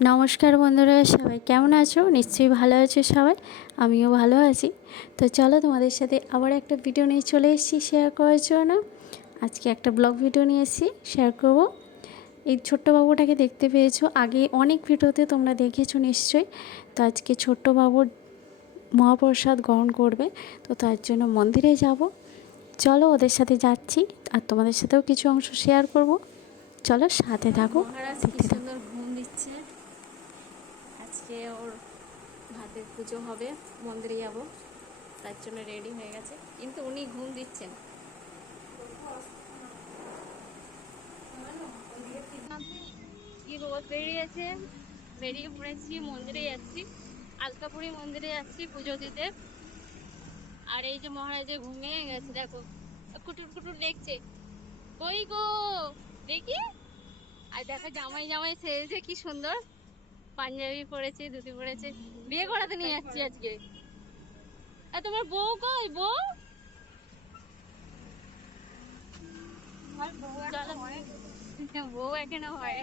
নমস্কার বন্ধুরা, সবাই কেমন আছো? নিশ্চয়ই ভালো আছো সবাই, আমিও ভালো আছি। তো চলো, তোমাদের সাথে আবার একটা ভিডিও নিয়ে চলে এসেছি শেয়ার করার জন্য। আজকে একটা ব্লগ ভিডিও নিয়ে এসেছি, শেয়ার করব। এই ছোট্ট বাবুটাকে দেখতে পেয়েছো, আগে অনেক ভিডিওতে তোমরা দেখেছো নিশ্চয়ই। তো আজকে ছোট্ট বাবুর মহাপ্রসাদ গ্রহণ করবে, তো তার জন্য মন্দিরে যাব। চলো, ওদের সাথে যাচ্ছি আর তোমাদের সাথেও কিছু অংশ শেয়ার করব। চলো সাথে থাকো, মহারাজ কি দেখতে থাকো। সুন্দর ঘুম দিচ্ছে। আজকে ওর ভাতের পুজো হবে, মন্দিরে যাব, তার জন্য রেডি হয়ে গেছে, কিন্তু উনি ঘুম দিচ্ছেন। কি রোদ বেরিয়েছে, বেরিয়ে পড়েছি, মন্দিরে যাচ্ছি, আলকাপুরি মন্দিরে যাচ্ছি পুজো দিতে। আর এই যে মহারাজে ঘুমিয়ে গেছে, দেখো কুটুর কুটুর দেখছে, কই গো দেখি। আর দেখো জামাই জামাই সেজেছে কি সুন্দর, পাঞ্জাবি পরেছে, ধুতি পরেছে, বিয়ে করাতে নিয়ে যাচ্ছি আজকে। আর তোমার বউ কই? বউ চলো, বউ এখানে হয়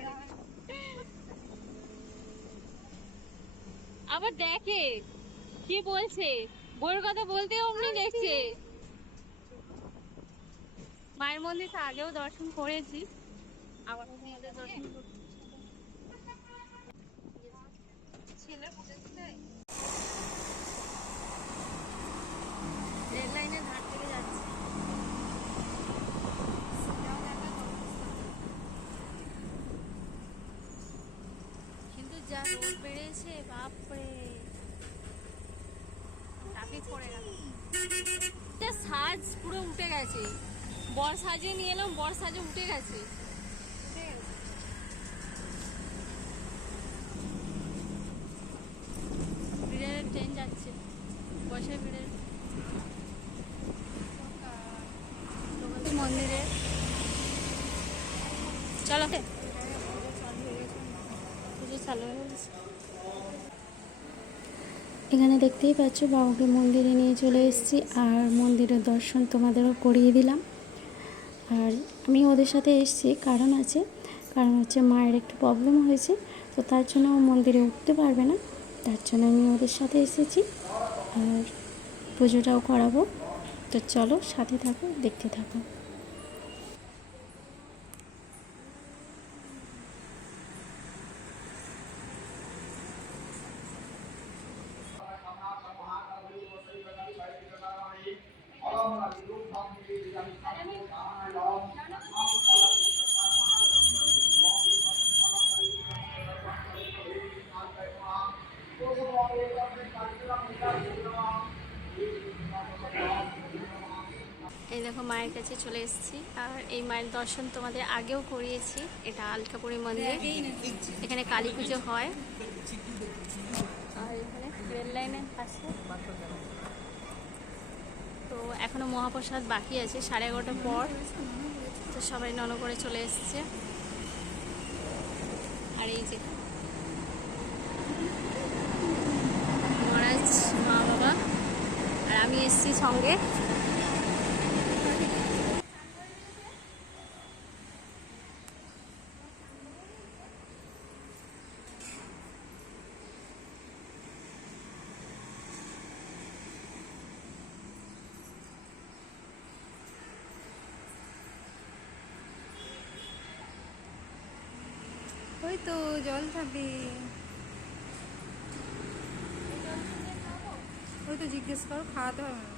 আবার দেখে কি বলছে, বউর কথা বলতে অমনি দেখছে। মায়ের মন্দির তো আগেও দর্শন করেছি, আবার তোমাদের দর্শন করছি। রেল লাইনের ধার থেকে যাচ্ছি, কিন্তু যা রোদ বেড়েছে বাপরে, ট্রাফিক পড়ে গেল। সাজ পুরো উঠে গেছে, বর সাজিয়ে নিয়ে এলাম, বর সাজে উঠে গেছে। বিড়ালের ট্রেন যাচ্ছে, বসে বিড়াল মন্দিরে। চলো, পুজো চালু হয়ে গেছে। এখানে দেখতেই পাচ্ছ, বাবাকে মন্দিরে নিয়ে চলে এসেছি আর মন্দিরের দর্শন তোমাদেরও করিয়ে দিলাম। আর আমি ওদের সাথে এসেছি, কারণ আছে, কারণ হচ্ছে মায়ের একটু প্রবলেম হয়েছে, তো তার জন্য ও মন্দিরে উঠতে পারবে না, তার জন্য আমি ওদের সাথে এসেছি আর পুজোটাও করাবো। তো চলো সাথে থাকো, দেখতে থাকো। এই দেখো মায়ের কাছে চলে এসেছি, আর এই মায়ের দর্শন তোমাদের আগেও করিয়েছি। এটা আলকাপুরি মন্দির, এখানে কালী পুজো হয়। আর এখানে রেল লাইনের পাশে, তো এখনো মহাপ্রসাদ বাকি আছে, 11:30 পর। তো সবাই নন করে চলে এসছে। আর এই যে মহারাজ, মা বাবা, আর আমি এসছি সঙ্গে। ওই তো জল থাকবে, ওই তো জিজ্ঞেস করো, খাওয়াতে হবে না।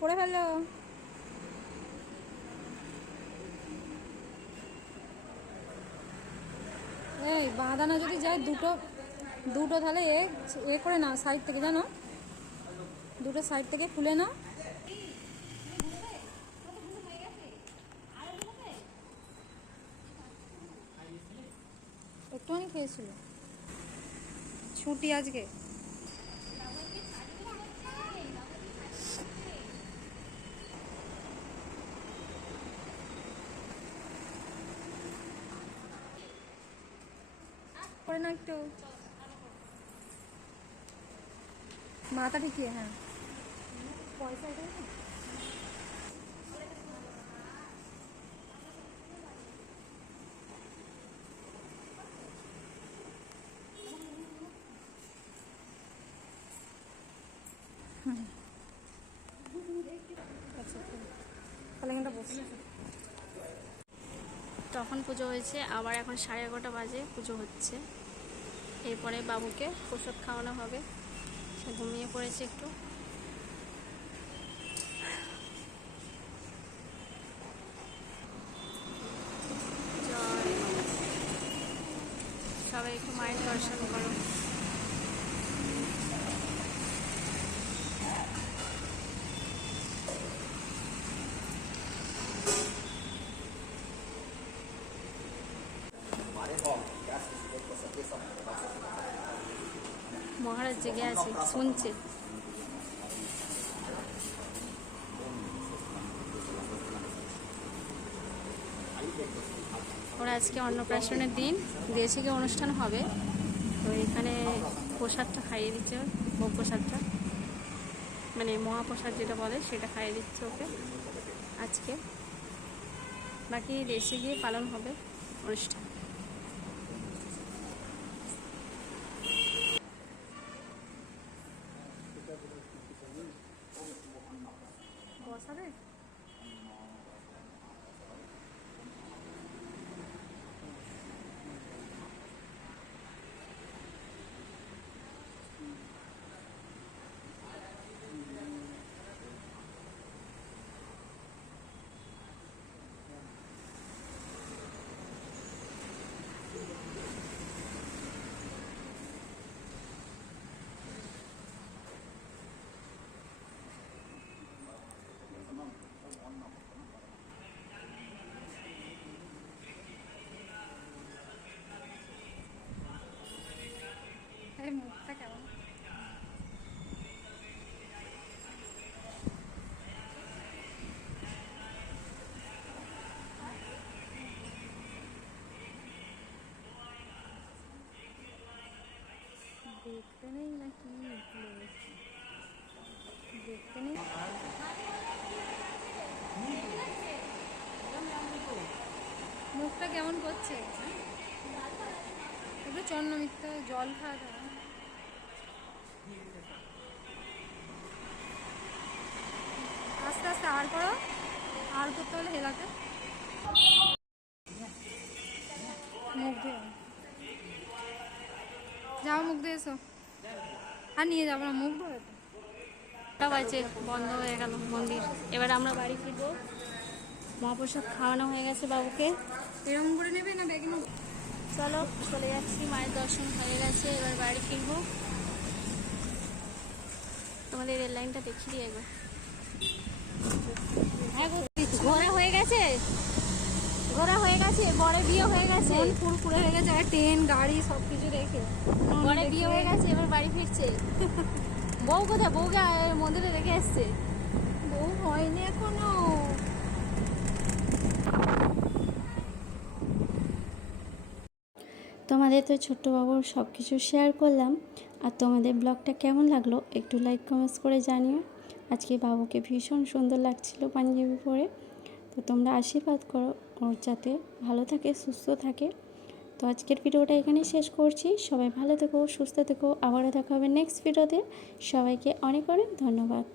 পড়ে ফেলো। এই বাঁধানো যদি যায় দুটো দুটো, তাহলে এ করে নাও সাইড থেকে, জানো, দুটো সাইড থেকে খুলে নাও। একটুখানি খেয়েছিল, ছুটি আজকে। করে না একটু মাথা ঠিকিয়ে। হ্যাঁ পয়সা এটাই তো। আচ্ছা তাহলে এখানটা বসে। তখন পুজো হয়েছে, আবার এখন 11:30 বাজে, পুজো হচ্ছে। এরপরে বাবুকে প্রসাদ খাওয়ানো হবে। সে ঘুমিয়ে পড়েছে একটু। জয় মা। সবাই একটু মায়ের দর্শন করো। মহারাজ জেগে আছে, শুনছে। ওরা আজকে অন্নপ্রাশনের দিন, দেশে গিয়ে অনুষ্ঠান হবে, তো এখানে প্রসাদটা খাইয়ে দিচ্ছে, ভোগ প্রসাদটা, মানে মহাপ্রসাদ যেটা বলে সেটা খাইয়ে দিচ্ছে ওকে আজকে। বাকি দেশে গিয়ে পালন হবে অনুষ্ঠান। বসাবে এই মুখটা কেমন দেখতে নেই নাকি দেখতে নেই। মুখটা কেমন করছে একটু চন্ন মিথ্যা জল খাওয়া দাওয়া। আস্তে আস্তে আর করো, আর করতে হলে হেলাতে মুখ ধুয়ে যাও, মুখ দিয়ে এসো। আর নিয়ে যাবো না, মুখ ধরে তো। বাজে বন্ধ হয়ে গেল মন্দির। এবার আমরা বাড়ি ফিরবো। মহাপ্রসাদ খাওয়ানো হয়ে গেছে বাবুকে। এরকম করে নেবে না ব্যাগে নেবে? চলো চলে যাচ্ছি, মায়ের দর্শন হয়ে গেছে, এবার বাড়ি ফিরবো। তোমাদের রেল লাইনটা দেখিয়ে দিই একবার। হ্যাঁ ঘোরা হয়ে গেছে, ঘোরা হয়ে গেছে, বড় বিয়ে হয়ে গেছে, মন পুরো হয়ে গেছে। আর ট্রেন গাড়ি সব কিছু রেখে বড় বিয়ে হয়ে গেছে, এবার বাড়ি ফিরছে। বউ কোথায়? বউকে মন্দিরে রেখে এসছে। বউ হয়নি এখনো। তোমাদের তো ছোট্ট বাবুর সব কিছু শেয়ার করলাম। আর তোমাদের ব্লগটা কেমন লাগলো একটু লাইক কমেন্টস করে জানিও। আজকে বাবুকে ভীষণ সুন্দর লাগছিল পাঞ্জাবি পরে। তো তোমরা আশীর্বাদ করো ওর যাতে ভালো থাকে, সুস্থ থাকে। তো আজকের ভিডিওটা এখানেই শেষ করছি। সবাই ভালো থেকো, সুস্থ থেকো। আবারও দেখা হবে নেক্সট ভিডিওতে। সবাইকে অনেক অনেক ধন্যবাদ।